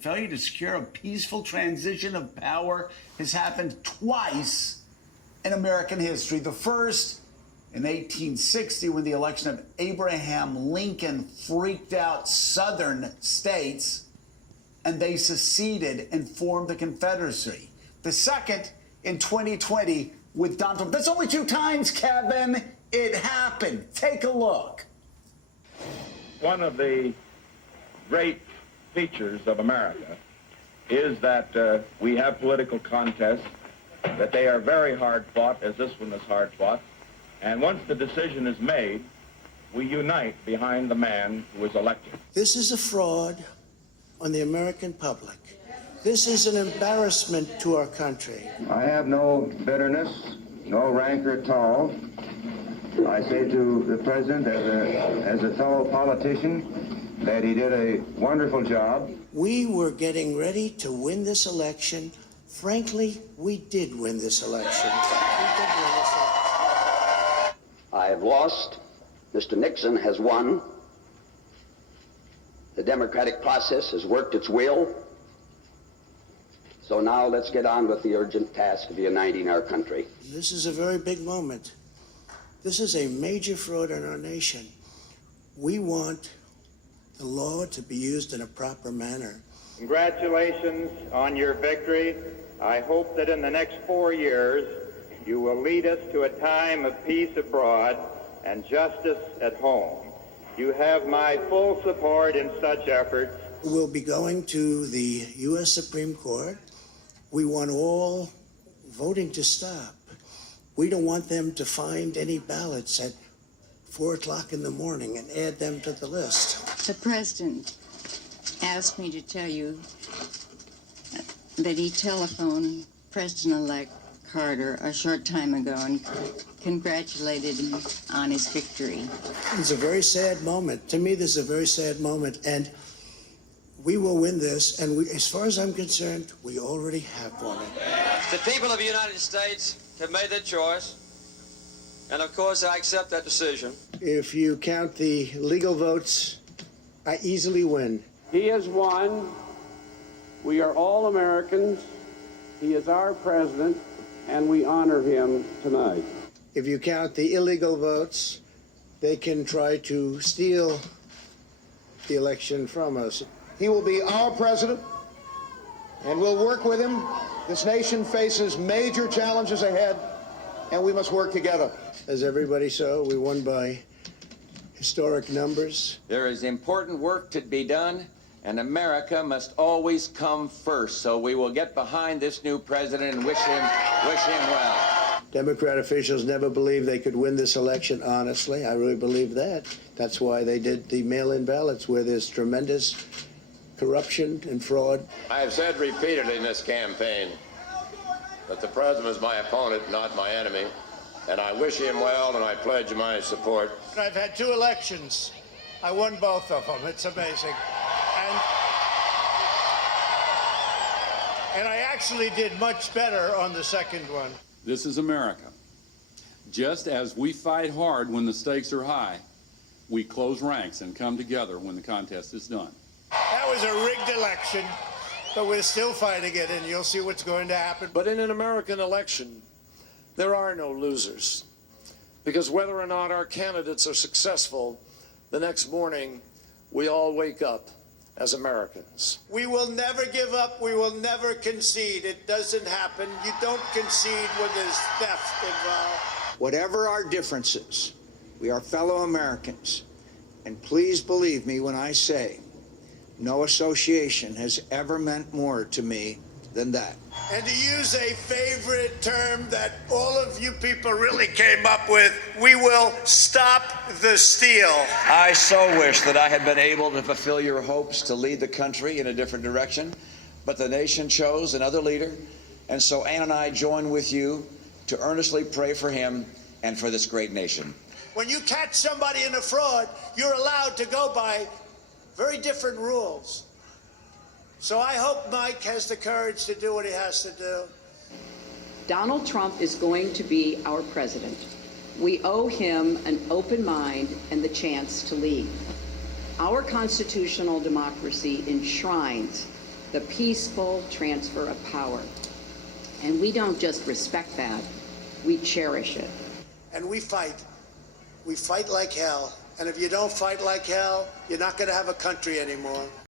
Failure to secure a peaceful transition of power has happened twice in American history. The first in 1860, when the election of Abraham Lincoln freaked out southern states and they seceded and formed the Confederacy. The second in 2020 with Donald Trump. That's only 2 times, Kevin. It happened. Take a look. One of the great features of America is that we have political contests, that they are very hard fought, as this one is hard fought. And once the decision is made, we unite behind the man who is elected. This is a fraud on the American public. This is an embarrassment to our country. I have no bitterness, no rancor at all. I say to the president as a fellow politician that he did a wonderful job. We were getting ready to win this election. Frankly, we did win this election. I have lost. Mr. Nixon has won. The democratic process has worked its will. So now let's get on with the urgent task of uniting our country. This is a very big moment. This is a major fraud in our nation. We want the law to be used in a proper manner. Congratulations on your victory. I hope that in the next 4 years, you will lead us to a time of peace abroad and justice at home. You have my full support in such efforts. We'll be going to the U.S. Supreme Court. We want all voting to stop. We don't want them to find any ballots at 4 o'clock in the morning and add them to the list. The president asked me to tell you that he telephoned President-elect Carter a short time ago and congratulated him on his victory. It's a very sad moment. To me, this is a very sad moment, and we will win this, and we, as far as I'm concerned, we already have won it. The people of the United States have made their choice, and of course I accept that decision. If you count the legal votes, I easily win. He has won. We are all Americans. He is our president, and we honor him tonight. If you count the illegal votes, they can try to steal the election from us. He will be our president, and we'll work with him. This nation faces major challenges ahead, and we must work together. As everybody saw, we won by historic numbers. There is important work to be done, and America must always come first. So we will get behind this new president and wish him well. Democrat officials never believed they could win this election honestly. I really believe that. That's why they did the mail-in ballots, where there's tremendous corruption and fraud. I have said repeatedly in this campaign that the president is my opponent, not my enemy, and I wish him well, and I pledge my support. I've had 2 elections. I won both of them. It's amazing. And I actually did much better on the second one. This is America. Just as we fight hard when the stakes are high, we close ranks and come together when the contest is done. That was a rigged election, but we're still fighting it, and you'll see what's going to happen. But in an American election, there are no losers. Because whether or not our candidates are successful, the next morning, we all wake up as Americans. We will never give up. We will never concede. It doesn't happen. You don't concede when there's theft involved. Whatever our differences, we are fellow Americans. And please believe me when I say, no association has ever meant more to me than that. And to use a favorite term that all of you people really came up with, we will stop the steal. I so wish that I had been able to fulfill your hopes to lead the country in a different direction, but the nation chose another leader, and so Ann and I join with you to earnestly pray for him and for this great nation. When you catch somebody in a fraud, you're allowed to go by very different rules. So I hope Mike has the courage to do what he has to do. Donald Trump is going to be our president. We owe him an open mind and the chance to lead. Our constitutional democracy enshrines the peaceful transfer of power. And we don't just respect that, we cherish it. And we fight. We fight like hell. And if you don't fight like hell, you're not going to have a country anymore.